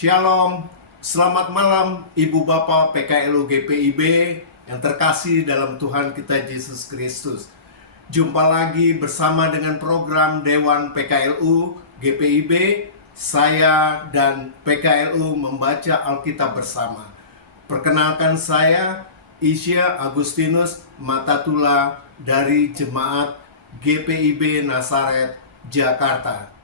Shalom, selamat malam Ibu Bapak PKLU GPIB yang terkasih dalam Tuhan kita Yesus Kristus. Jumpa lagi bersama dengan program Dewan PKLU GPIB. Saya dan PKLU membaca Alkitab bersama. Perkenalkan saya Isya Agustinus Matatula dari Jemaat GPIB Nazaret, Jakarta.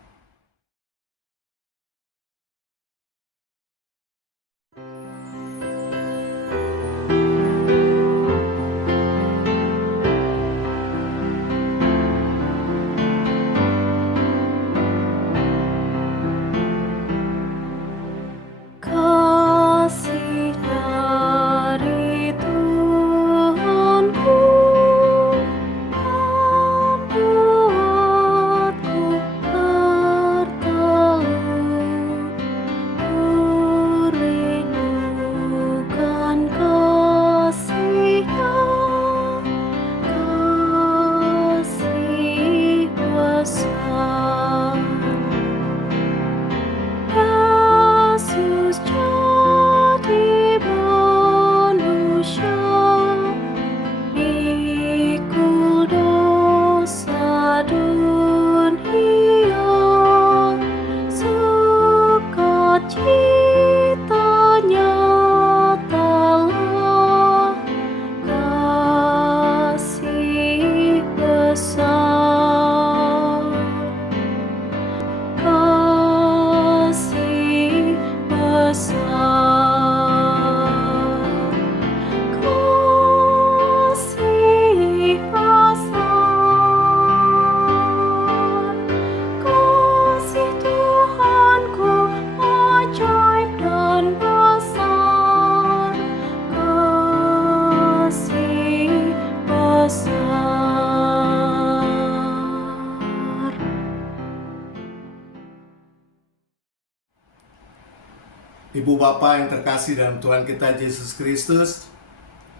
Ibu Bapak yang terkasih dalam Tuhan kita Yesus Kristus,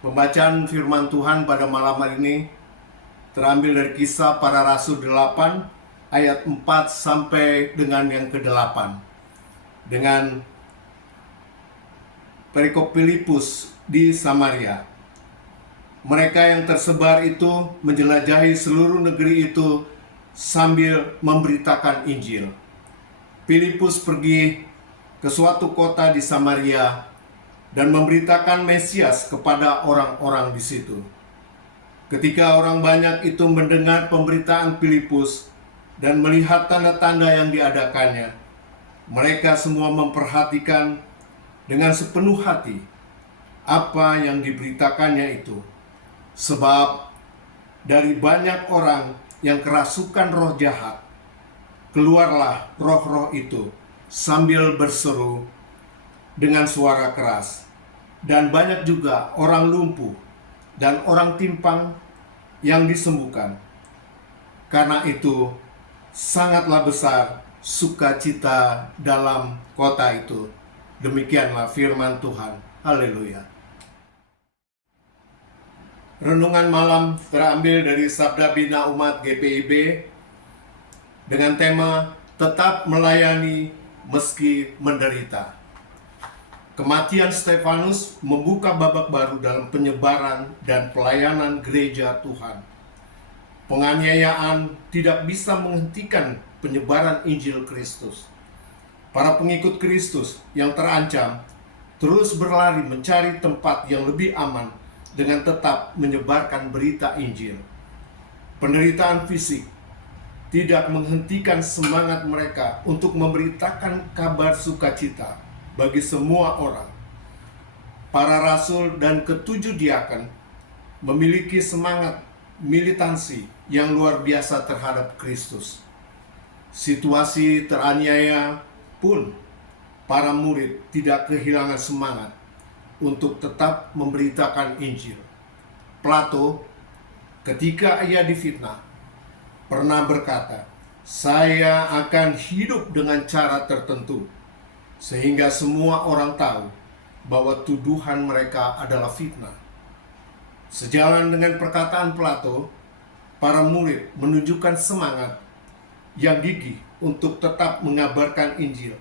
pembacaan firman Tuhan pada malam hari ini terambil dari Kisah Para Rasul 8 ayat 4 sampai dengan yang ke-8 dengan perikop Filipus di Samaria. Mereka yang tersebar itu menjelajahi seluruh negeri itu sambil memberitakan Injil. Filipus pergi ke suatu kota di Samaria dan memberitakan Mesias kepada orang-orang di situ. Ketika orang banyak itu mendengar pemberitaan Filipus dan melihat tanda-tanda yang diadakannya, mereka semua memperhatikan dengan sepenuh hati apa yang diberitakannya itu. Sebab dari banyak orang yang kerasukan roh jahat, keluarlah roh-roh itu sambil berseru dengan suara keras. Dan banyak juga orang lumpuh dan orang timpang yang disembuhkan. Karena itu sangatlah besar sukacita dalam kota itu. Demikianlah firman Tuhan. Haleluya. Renungan malam terambil dari Sabda Bina Umat GPIB dengan tema Tetap Melayani Meski Menderita. Kematian Stefanus membuka babak baru dalam penyebaran dan pelayanan gereja Tuhan. Penganiayaan tidak bisa menghentikan penyebaran Injil Kristus. Para pengikut Kristus yang terancam terus berlari mencari tempat yang lebih aman dengan tetap menyebarkan berita Injil. Penderitaan fisik tidak menghentikan semangat mereka untuk memberitakan kabar sukacita bagi semua orang. Para rasul dan ketujuh diaken memiliki semangat militansi yang luar biasa terhadap Kristus. Situasi teraniaya pun para murid tidak kehilangan semangat untuk tetap memberitakan Injil. Plato ketika ia difitnah pernah berkata, "Saya akan hidup dengan cara tertentu, sehingga semua orang tahu bahwa tuduhan mereka adalah fitnah." Sejalan dengan perkataan Plato, para murid menunjukkan semangat yang gigih untuk tetap mengabarkan Injil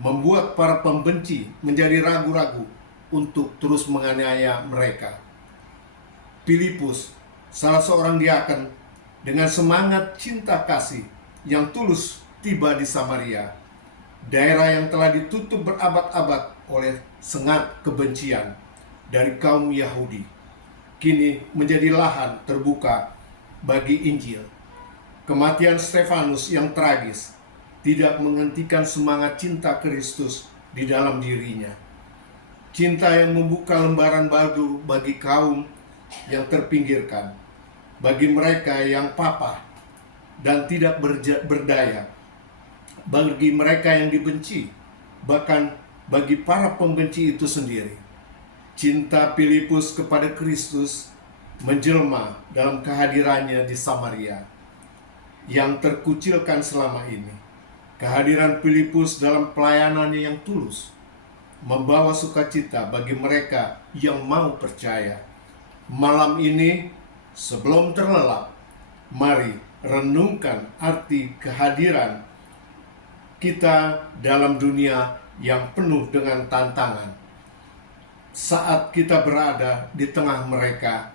membuat para pembenci menjadi ragu-ragu untuk terus menganiaya mereka. Filipus, salah seorang diaken dengan semangat cinta kasih yang tulus, tiba di Samaria, daerah yang telah ditutup berabad-abad oleh sengat kebencian dari kaum Yahudi, kini menjadi lahan terbuka bagi Injil. Kematian Stefanus yang tragis tidak menghentikan semangat cinta Kristus di dalam dirinya. Cinta yang membuka lembaran baru bagi kaum yang terpinggirkan, bagi mereka yang papa dan tidak berdaya, bagi mereka yang dibenci, bahkan bagi para pembenci itu sendiri. Cinta Filipus kepada Kristus menjelma dalam kehadirannya di Samaria yang terkucilkan selama ini. Kehadiran Filipus dalam pelayanannya yang tulus membawa sukacita bagi mereka yang mau percaya. Malam ini, sebelum terlelap, mari renungkan arti kehadiran kita dalam dunia yang penuh dengan tantangan. Saat kita berada di tengah mereka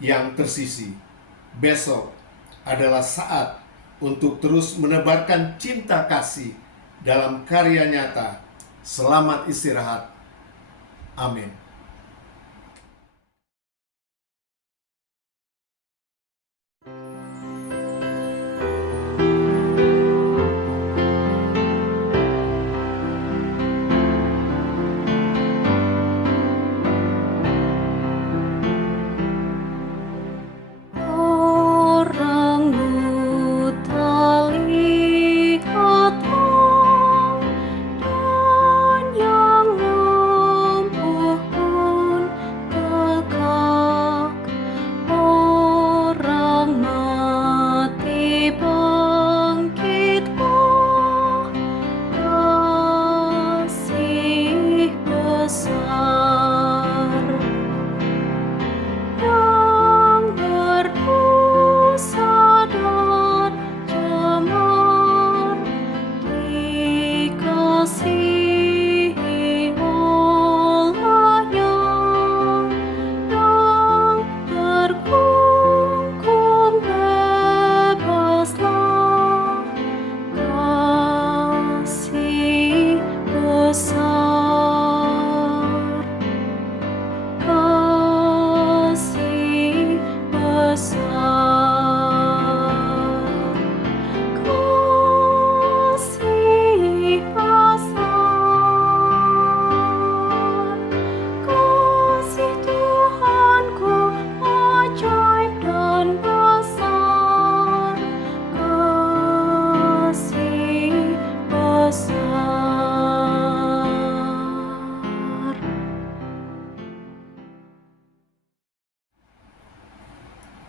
yang tersisi, besok adalah saat untuk terus menebarkan cinta kasih dalam karya nyata. Selamat istirahat. Amin.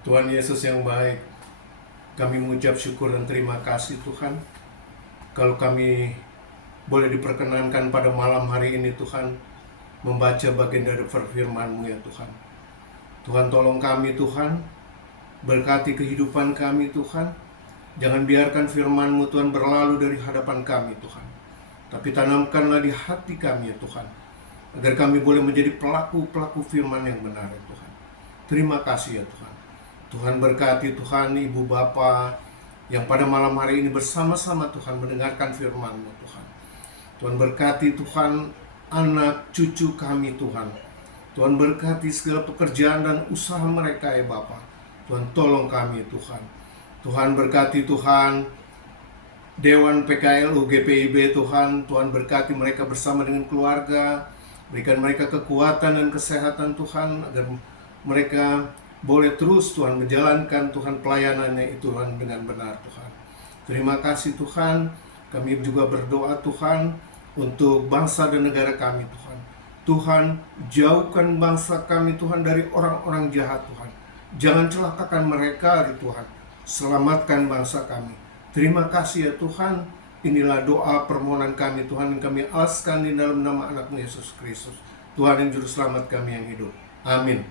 Tuhan Yesus yang baik, kami mengucap syukur dan terima kasih Tuhan, kalau kami boleh diperkenankan pada malam hari ini Tuhan, membaca bagian dari firman-Mu ya Tuhan. Tuhan tolong kami Tuhan, berkati kehidupan kami Tuhan, jangan biarkan firman-Mu Tuhan berlalu dari hadapan kami Tuhan, tapi tanamkanlah di hati kami ya Tuhan, agar kami boleh menjadi pelaku-pelaku firman yang benar ya Tuhan. Terima kasih ya Tuhan. Tuhan berkati Tuhan Ibu Bapa yang pada malam hari ini bersama-sama Tuhan mendengarkan firman-Mu Tuhan. Tuhan berkati Tuhan anak cucu kami Tuhan. Tuhan berkati segala pekerjaan dan usaha mereka ya Bapa. Tuhan tolong kami Tuhan. Tuhan berkati Tuhan Dewan PKL UGPIB Tuhan. Tuhan berkati mereka bersama dengan keluarga. Berikan mereka kekuatan dan kesehatan Tuhan, agar mereka boleh terus Tuhan menjalankan Tuhan pelayanannya itu Tuhan dengan benar Tuhan. Terima kasih Tuhan. Kami juga berdoa Tuhan untuk bangsa dan negara kami Tuhan. Tuhan, jauhkan bangsa kami Tuhan dari orang-orang jahat Tuhan. Jangan celakakan mereka Tuhan. Selamatkan bangsa kami. Terima kasih ya Tuhan. Inilah doa permohonan kami Tuhan, yang kami alaskan di dalam nama anak-Mu Yesus Kristus, Tuhan yang Juru Selamat kami yang hidup. Amin.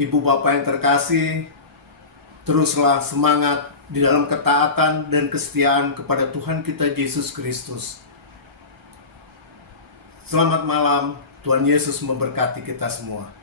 Ibu Bapak yang terkasih, teruslah semangat di dalam ketaatan dan kesetiaan kepada Tuhan kita Yesus Kristus. Selamat malam, Tuhan Yesus memberkati kita semua.